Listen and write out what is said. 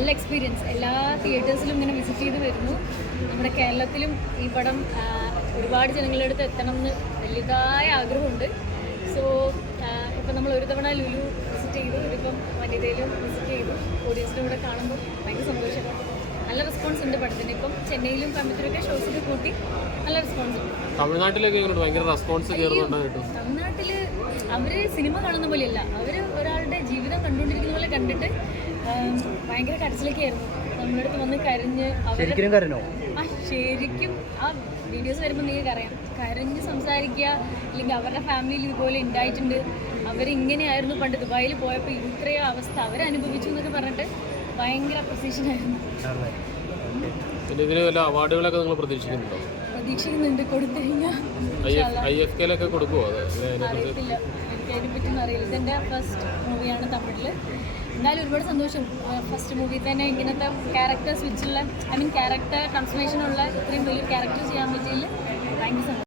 നല്ല എക്സ്പീരിയൻസ്. എല്ലാ തിയേറ്റേഴ്സിലും ഇങ്ങനെ വിസിറ്റ് ചെയ്ത് വരുന്നു. നമ്മുടെ കേരളത്തിലും ഈ പടം ഒരുപാട് ജനങ്ങളുടെ അടുത്ത് എത്തണം എന്ന് വലിയതായ ആഗ്രഹമുണ്ട്. സോ ഇപ്പം നമ്മൾ ഒരു തവണ ലുലു വിസിറ്റ് ചെയ്തു, ഇതിപ്പം വനിതയിലും വിസിറ്റ് ചെയ്തു. ഓഡിയൻസിൻ്റെ കൂടെ കാണുമ്പോൾ ഭയങ്കര സന്തോഷമാണ്. നല്ല റെസ്പോൺസ് ഉണ്ട് പടത്തിന്. ഇപ്പം ചെന്നൈയിലും കോയമ്പത്തൂരൊക്കെ ഷോസിൽ കൂട്ടി നല്ല റെസ്പോൺസ് ഉണ്ട്. തമിഴ്നാട്ടിലേക്ക് ഭയങ്കര റെസ്പോൺസ് തമിഴ്നാട്ടിൽ അവർ സിനിമ കാണുന്ന പോലെയല്ല, അവർ ഒരാളുടെ ജീവിതം കണ്ടുകൊണ്ടിരിക്കുന്ന പോലെ കണ്ടിട്ട് ഭയങ്കര കരച്ചിലൊക്കെയായിരുന്നു. നമ്മുടെ അടുത്ത് വന്ന് കരഞ്ഞ് ശരിക്കും ആ വീഡിയോസ് വരുമ്പോൾ നിങ്ങൾക്ക് അറിയാം, കരഞ്ഞ് സംസാരിക്കുക. അല്ലെങ്കിൽ അവരുടെ ഫാമിലിയിൽ ഇതുപോലെ ഉണ്ടായിട്ടുണ്ട്, അവരിങ്ങനെയായിരുന്നു പണ്ട് ദുബായിൽ പോയപ്പോൾ ഇത്രയും അവസ്ഥ അവരനുഭവിച്ചു എന്നൊക്കെ പറഞ്ഞിട്ട് ഭയങ്കര അപ്രിസിയേഷൻ ആയിരുന്നു. അവാർഡുകളൊക്കെ നിങ്ങൾ പ്രതീക്ഷിക്കുന്നുണ്ടോ? പ്രതീക്ഷിക്കുന്നുണ്ട്. കൊടുത്തു കഴിഞ്ഞാൽ അറിയത്തില്ല, എനിക്ക് അതിനെപ്പറ്റിയൊന്നും അറിയില്ല. ഇതെൻ്റെ ഫസ്റ്റ് മൂവിയാണ് തമിഴിൽ. എന്തായാലും ഒരുപാട് സന്തോഷം. ഫസ്റ്റ് മൂവി തന്നെ ഇങ്ങനത്തെ ക്യാരക്ടർ സ്വിച്ചുള്ള ക്യാരക്ടർ ട്രാൻസ്ഫോർമേഷനുള്ള ഇത്രയും വലിയ ക്യാരക്ടർ ചെയ്യാൻ പറ്റിയതിൽ ഭയങ്കര സന്തോഷം.